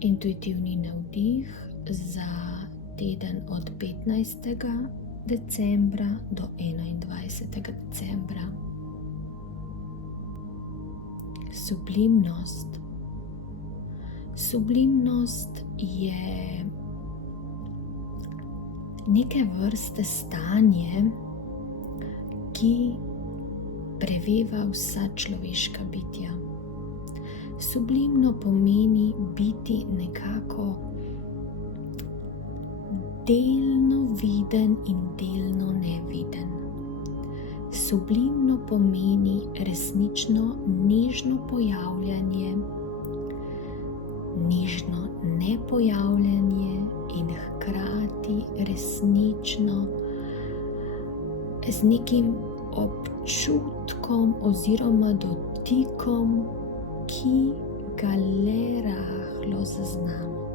intuitivni navdih za teden od 15. decembra do 21. decembra. Sublimnost. Sublimnost je neke vrste stanje, ki preveva vsa človeška bitja. Sublimno pomeni biti nekako delno viden in delno neviden. Sublimno pomeni resnično nežno pojavljanje, nežno nepojavljanje in hkrati resnično z nekim občutkom oziroma dotikom, ki ga le rahlo zaznamo.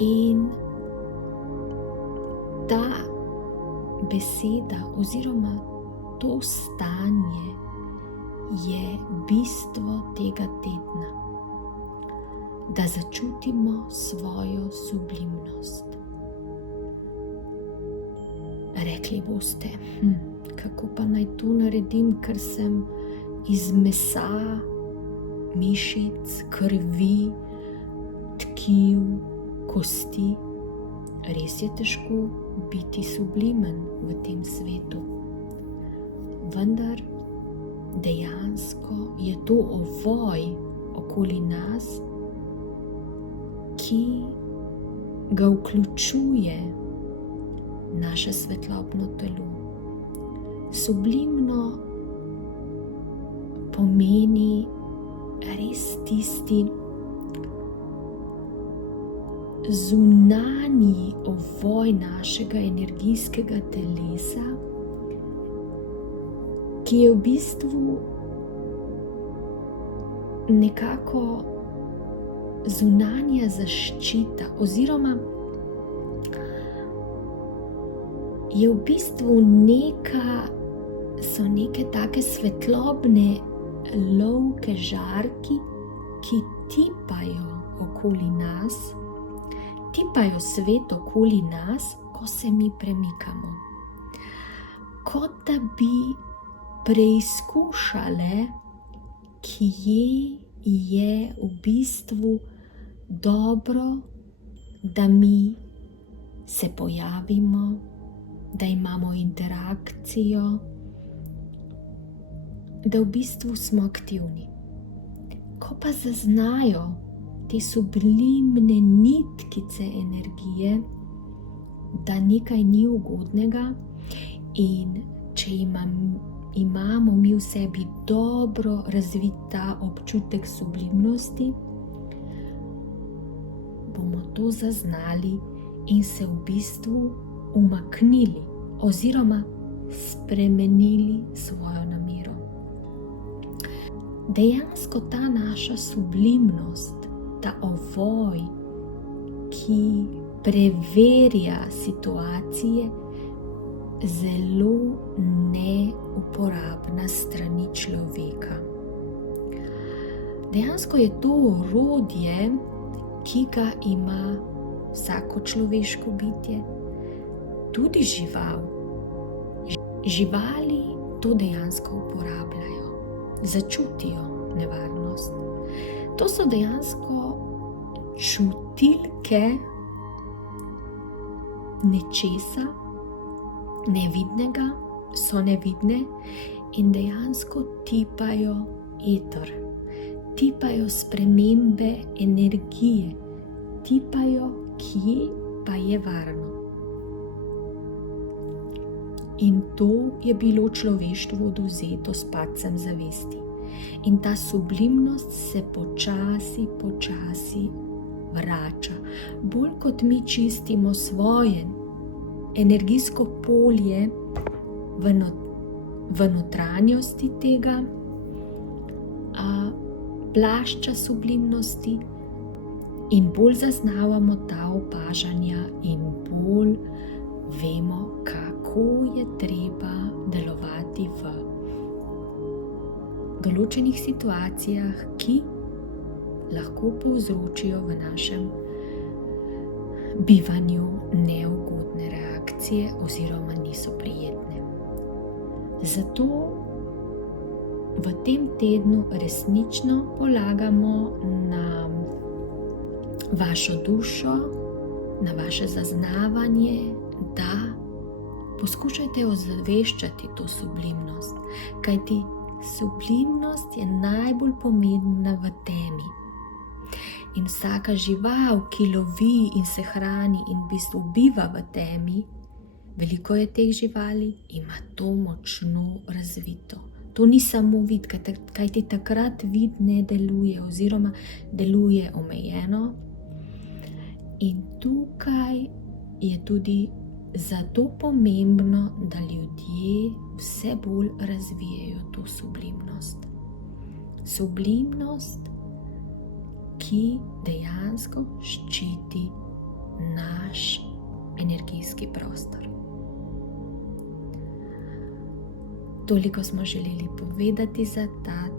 In ta beseda oziroma to stanje je bistvo tega tedna, da začutimo svojo sublimnost. Rekli boste, kako pa naj to naredim, ker sem iz mesa, mišic, krvi, tkiv, kosti. Res je težko biti sublimen v tem svetu. Vendar dejansko je to ovoj okoli nas, ki ga vključuje naše svetlobno telo. Sublimno pomeni res tisti zunanji ovoj našega energijskega telesa, ki je v bistvu nekako zunanja zaščita oziroma je v bistvu so neke take svetlobne lovke, žarki, ki tipajo okoli nas, tipajo svet okoli nas, ko se mi premikamo. Kot da bi preizkušale, kje je v bistvu dobro, da mi se pojavimo, da imamo interakcijo, da v bistvu smo aktivni. Ko pa zaznajo te sublimne nitkice energije, da nekaj ni ugodnega, in če imamo mi v sebi dobro razvit ta občutek sublimnosti, bomo to zaznali in se v bistvu umaknili oziroma spremenili svojo namero. Dejansko ta naša sublimnost, ta ovoj, ki preverja situacije, zelo neuporabna strani človeka. Dejansko je to orodje, ki ga ima vsako človeško bitje, tudi žival. Živali to dejansko uporabljajo, začutijo nevarnost. To so dejansko čutilke nečesa nevidnega, so nevidne in dejansko tipajo eter, tipajo spremembe energije, tipajo, kje pa je varno. In to je bilo človeštvu odvzeto s padcem zavesti. In ta sublimnost se počasi vrača. Bolj kot mi čistimo svoje energijsko polje v notranjosti tega plašča sublimnosti, in bolj zaznavamo ta opažanja in bolj vemo, kako je treba delovati v določenih situacijah, ki lahko povzročijo v našem bivanju neugodne reakcije oziroma niso prijetne. Zato v tem tednu resnično polagamo na vašo dušo, na vaše zaznavanje, da poskušajte ozaveščati to sublimnost, kajti sublimnost je najbolj pomembna v temi. In vsaka žival, ki lovi in se hrani in v bistvu biva v temi, veliko je teh živali, ima to močno razvito. To ni samo vid, kajti takrat vid ne deluje oziroma deluje omejeno. In tukaj je tudi zato pomembno, da ljudje vse bolj razvijajo to sublimnost. Sublimnost, ki dejansko ščiti naš energijski prostor. Toliko smo želeli povedati za ta